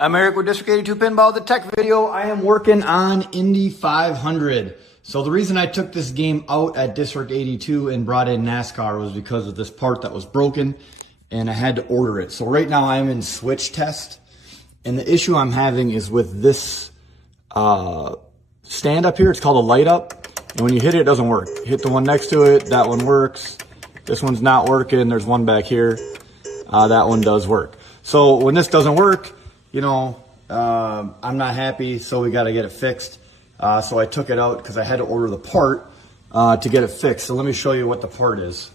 I'm Eric with District 82 Pinball, the tech video. I am working on Indy 500. So the reason I took this game out at District 82 and brought in NASCAR was because of this part that was broken and I had to order it. So right now I'm in switch test, and the issue I'm having is with this stand up here. It's called a light up, and when you hit it, it doesn't work. Hit the one next to it, that one works. This one's not working. There's one back here. That one does work. So when this doesn't work, you know, I'm not happy, so we got to get it fixed. So I took it out because I had to order the part to get it fixed. So let me show you what the part is.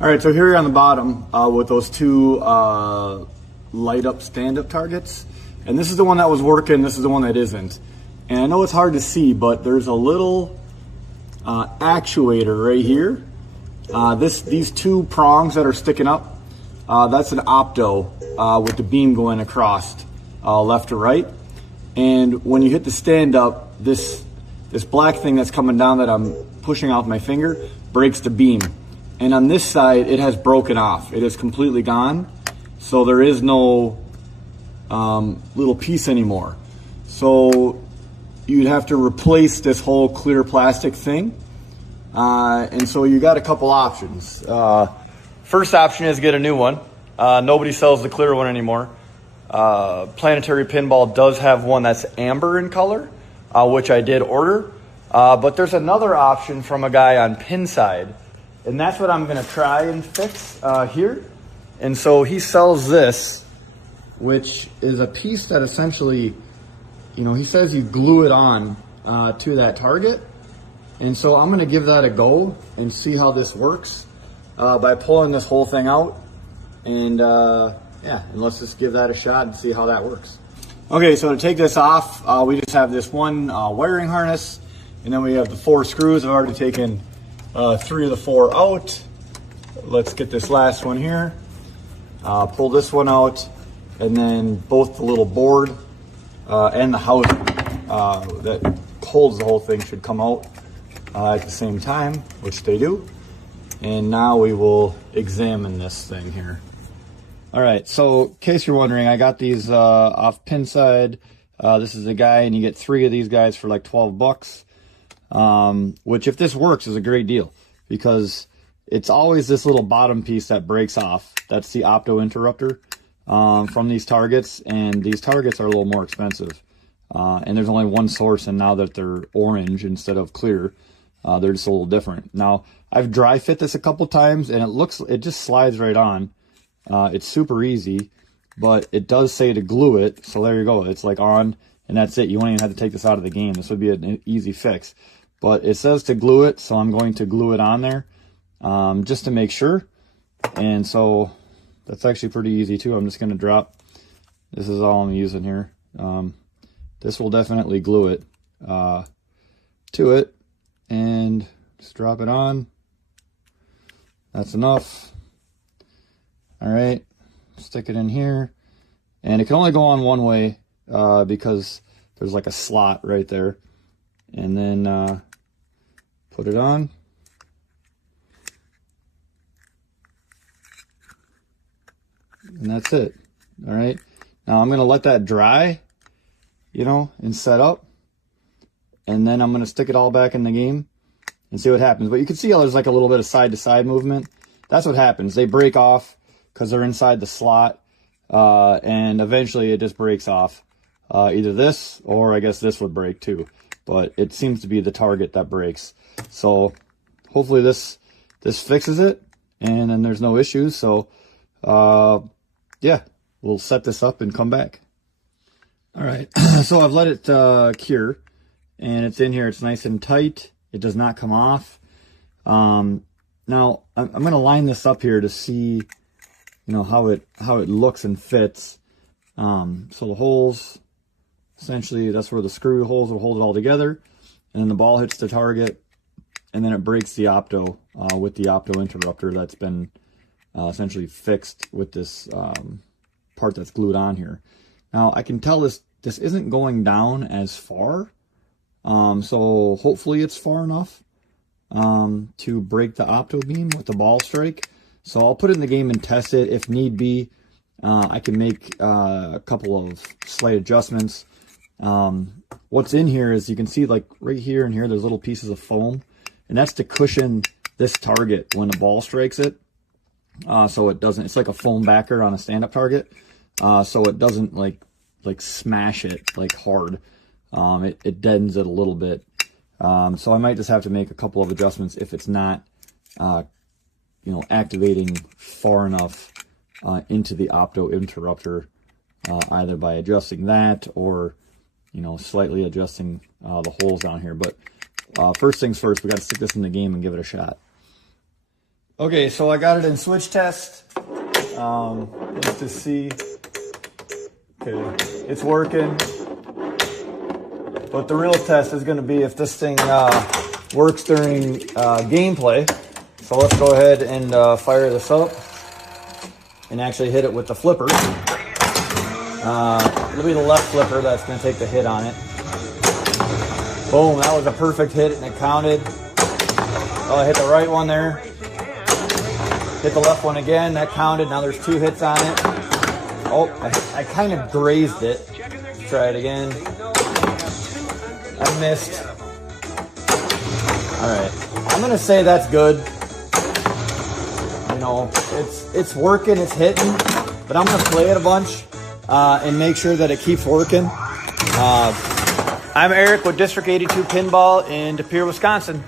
All right, so here you're on the bottom with those two light up stand-up targets. And this is the one that was working, this is the one that isn't. And I know it's hard to see, but there's a little actuator right here. These two prongs that are sticking up, that's an opto with the beam going across left to right. And when you hit the stand up, this black thing that's coming down that I'm pushing off my finger breaks the beam. And on this side, it has broken off. It is completely gone. So there is no little piece anymore. So you'd have to replace this whole clear plastic thing. And so you got a couple options. First option is get a new one. Nobody sells the clear one anymore. Planetary Pinball does have one that's amber in color, which I did order. But there's another option from a guy on Pinside, and that's what I'm going to try and fix here. And so he sells this, which is a piece that essentially, you know, he says you glue it on to that target. And so I'm going to give that a go and see how this works by pulling this whole thing out. And yeah, and let's just give that a shot and see how that works. Okay, so to take this off, we just have this one wiring harness, and then we have the 4 screws. I've already taken 3 of the 4 out. Let's get this last one here. Pull this one out, and then both the little board and the housing that holds the whole thing should come out at the same time, which they do. And now we will examine this thing here. All right, so in case you're wondering, I got these off Pinside. This is a guy, and you get 3 of these guys for like 12 bucks, which if this works is a great deal because it's always this little bottom piece that breaks off. That's the opto interrupter from these targets, and these targets are a little more expensive. And there's only one source, and now that they're orange instead of clear, they're just a little different. Now, I've dry fit this a couple times, and it just slides right on. It's super easy, but it does say to glue it. So there you go. It's like on, and that's it. You won't even have to take this out of the game. This would be an easy fix. But it says to glue it, so I'm going to glue it on there just to make sure. And so that's actually pretty easy too. I'm just going to drop. This is all I'm using here. This will definitely glue it to it, and just drop it on. That's enough. All right, stick it in here, and it can only go on one way because there's like a slot right there. And then put it on. And that's it. All right, now I'm gonna let that dry, you know, and set up, and then I'm gonna stick it all back in the game and see what happens. But you can see how there's like a little bit of side to side movement. That's what happens. They break off because they're inside the slot, and eventually it just breaks off. Either this, or I guess this would break too, but it seems to be the target that breaks. So hopefully this fixes it, and then there's no issues. So yeah, we'll set this up and come back. All right, so I've let it cure, and it's in here. It's nice and tight. It does not come off. Now I'm going to line this up here to see, you know, how it looks and fits. So the holes, essentially that's where the screw holes will hold it all together, and then the ball hits the target, and then it breaks the opto with the opto interrupter that's been essentially fixed with this part that's glued on here. Now I can tell this isn't going down as far, so hopefully it's far enough to break the opto beam with the ball strike. So I'll put it in the game and test it if need be. I can make a couple of slight adjustments. What's in here is you can see like right here and here, there's little pieces of foam, and that's to cushion this target when the ball strikes it. So it doesn't, it's like a foam backer on a stand-up target. So it doesn't like smash it like hard. It deadens it a little bit. So I might just have to make a couple of adjustments if it's not, you know, activating far enough into the opto interrupter, either by adjusting that or, you know, slightly adjusting the holes down here. But first things first, we got to stick this in the game and give it a shot. Okay, so I got it in switch test. Let's just see. Okay, it's working. But the real test is going to be if this thing works during gameplay. So let's go ahead and fire this up and actually hit it with the flipper. It'll be the left flipper that's going to take the hit on it. Boom, that was a perfect hit and it counted. Oh, I hit the right one there. Hit the left one again, that counted. Now there's 2 hits on it. Oh, I kind of grazed it. Let's try it again. I missed. All right, I'm gonna say that's good. You know, it's working, it's hitting, but I'm gonna play it a bunch and make sure that it keeps working. I'm Eric with District 82 Pinball in De Pere, Wisconsin.